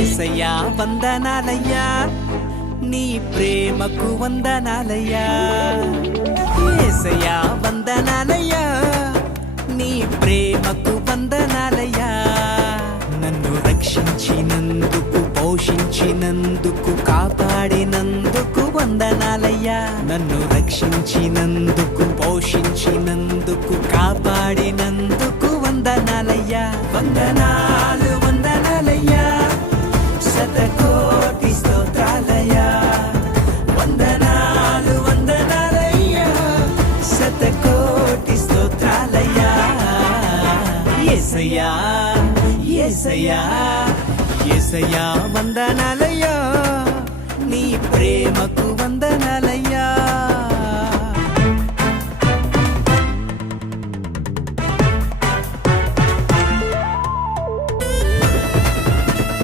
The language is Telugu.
యేసయ్యా వందనాలయ్యా నీ ప్రేమకు వందనాలయ్యా యేసయ్యా వందనాలయ్యా నీ ప్రేమకు వందనాలయ్యా నన్ను రక్షించినందుకు పోషించినందుకు కాపాడినందుకు వందనాలయ్యా నన్ను రక్షించినందుకు పోషించినందుకు కాపాడినందుకు వందనాలయ్యా వందనాలు వందనాలయ్యా శతకోటి స్తోత్రాలయ్యా వందనాలు వందనాలయ్యా శతకోటి స్తోత్రాలయ్యా యేసయ్యా యేసయ్యా యేసయ్యా వందనాలయ్యా నీ ప్రేమకు వందనాలయ్యా